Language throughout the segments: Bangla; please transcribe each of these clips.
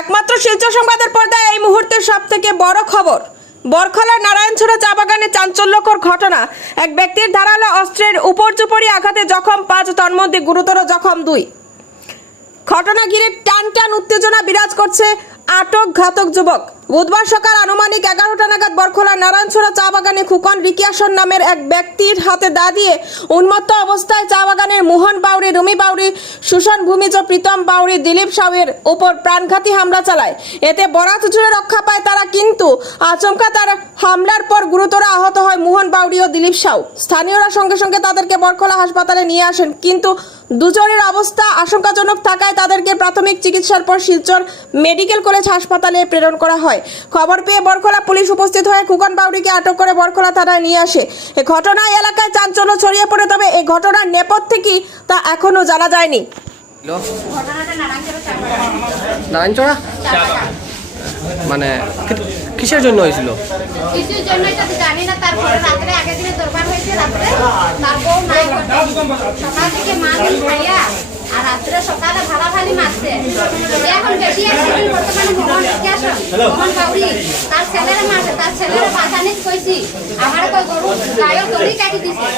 একমাত্র শিলচর সংবাদের পর্দায় এই মুহূর্তের সব থেকে বড় খবর। বরখলার নারায়ণছড়া চা বাগানে চাঞ্চল্যকর ঘটনা। এক ব্যক্তির ধারালো অস্ত্রের উপর উপর্যুপরি আঘাতে জখম পাঁচ তন্মধ্যে গুরুতর জখম দুই। ঘটনা ঘিরে টান টান উত্তেজনা বিরাজ করছে আটক ঘাতক যুবক। বুধবার সকাল আনুমানিক এগারোটা নাগাদ বরখলা নারায়ণছড়া চা বাগানে খুকন রিকিয়াসন নামের এক ব্যক্তির হাতে দা দিয়ে উন্মত্ত অবস্থায় চা বাগানের মোহন বাউরি রুমি বাউরি সুশান ভূমিজ, প্রীতম বাউরি দিলীপ সাউয়ের উপর প্রাণঘাতী হামলা চালায়। এতে বরাত জুড়ে রক্ষা পায় তারা কিন্তু আচমকা তার হামলার পর গুরুতর আহত হয় মোহন বাউরি ও দিলীপ সাউ। স্থানীয়রা সঙ্গে সঙ্গে তাদেরকে বরখোলা হাসপাতালে নিয়ে আসেন, কিন্তু দুজনের অবস্থা আশঙ্কাজনক থাকায় তাদেরকে প্রাথমিক চিকিৎসার পর শিলচর মেডিকেল কলেজ হাসপাতালে প্রেরণ করা হয়। খবর পেয়ে বরখলা পুলিশ উপস্থিত হয়ে খুকন বাউরিকে আটক করে বরখলা থানায় নিয়ে আসে। এ ঘটনায় এলাকায় চাঞ্চল্য ছড়িয়ে পড়ে তবে এই ঘটনার নেপথ্যে কি তা এখনও জানা যায়নি। নারায়ণচড়া মানে কিসের জন্য হয়েছিল? কিছুর জন্য এটা জানি না তারপরে রাত্রে আগের দিনে দরবার হয়েছে রাত্রে তার বউ নাই করতে সকাল থেকে মা দিন খাইয়া আর রাত্রে ভালি মারছে। এখন বেশি অ্যাক্সিডেন্ট বর্তমানে মোহন বিজ্ঞাসন মোহন বাউরি তার ছেলেরা মারছে তার ছেলেরা বাঁচানিত কইছি। আমার কই গরু গায়ের দড়ি কাটি দিছে।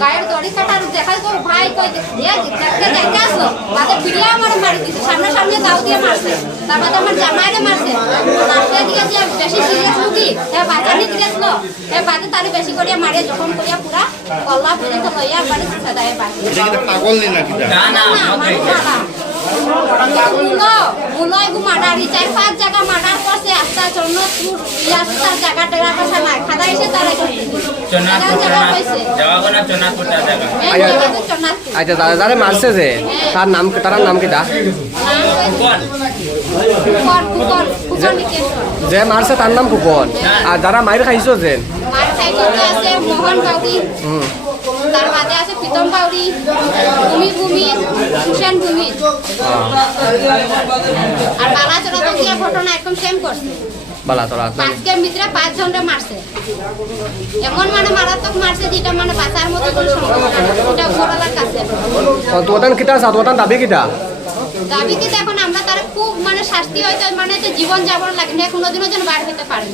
গায়ের দড়ি কাটার দেখাই কই ভাই কই এ দেখতে আসলো। বাদে ভিডিও আমার মারি দিছে। সামনে সামনে দাও দিয়ে মারছে। তারপরে আমার জামাইরে মারছে। মারতে দিয়ে যে বেশি সিরিয়াস রুগী এ বাঁচানি দিয়েছিল এ বাদে তারে বেশি করিয়া মারে যখন করিয়া পুরা কল্লা পর্যন্ত লইয়া বাড়ি সাদায় বাড়ি। পাগল নি নাকি না না আমার মার্ডারি চার পাঁচ জায়গা মার্ডার করছে ইয়াস্তার জায়গা টেরা খাদা এসে তারা জায়গাতে চনাথপুর আচ্ছা দাদা যারা মারছে যে তার নাম তার নাম কুকর নিকেশ্বর যে মারছে তার নাম কুপন। আর যারা মাইর খাইছো যে? মোহন বাউরি। তার বাদে আছে প্রীতম বাউরি। ভূমি ভূমি সুশান ভূমি। আর বালাচরা তো গিয়া ঘটনা একদম সেম করছে। বালা তোরা পাঁচকের ভিতরে পাঁচ জনরে মারছে। এমন মানে মারাত্মক মারছে যেটা মানে বাঁচার মতো কোনো সম্ভাবনা নেই। এটা উপরওয়ালার কাছে। কিটা দাবি কিটা? দাবি কি এখন আমরা তার খুব মানে শাস্তি হয়তো মানে যে জীবন যাপন লাগে না কোনোদিনও যেন বার হতে পারে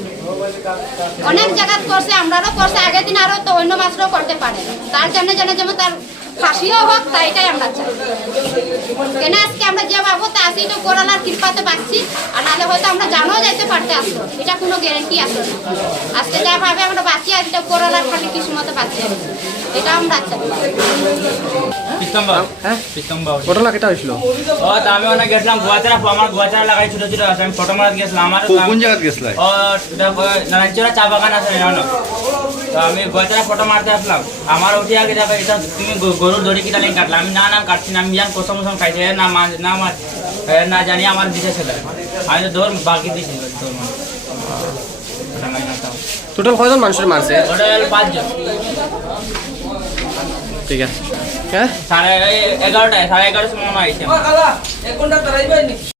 অনেক জায়গা করছে, আমরারও করছে, আগের দিন আরও তো অন্য মাছরাও করতে পারে। তার জন্য যেন যেন তার ফাঁসিও হোক, তাইটাই আমরা চাই। কেন আজকে আমরা যে পাবো তা আসি এটা কোরআনার কৃপাতে পাচ্ছি আর নাহলে হয়তো আমরা জানাও যাইতে পারতে আসলো এটা কোনো গ্যারেন্টি আছে না। আজকে যা ভাবে আমরা বাঁচি, আর এটা কোরআনার খালি কিছু মতো বাঁচি আর এটা আমরা চাই হ্যাঁ? ঘটনা কিটা হয়েছিল? ও তো আমি অনেক গেছিলাম গোয়াচারা আমার গোয়াচারা লাগাই ছোট ছোট আছে আমি ফটো মারাত গেছিলাম আমার কো- কোন জায়গায় গেছিল? ও নারায়ণচরা চা বাগান আছে জানো? তো আমি গোয়াচারা ফটো মারতে আসলাম। আমার উঠে আগে দেখো এটা তুমি গরুর দড়ি কিটা নিয়ে কাটলাম আমি না না কাটছি না আমি জান কসম কসম খাইছে না মা- না মা- এ না জানি আমার দিশা ছিল। আমি তো দৌড় বাকি দিছি দৌড়। টোটাল কয়জন মানুষের মারছে? ওটা হলো পাঁচজন। ঠিক আছে। হ্যাঁ? সাড়ে এগারোটায় সাড়ে এগারোটার সময় আইছে এক ঘণ্টা আইছে।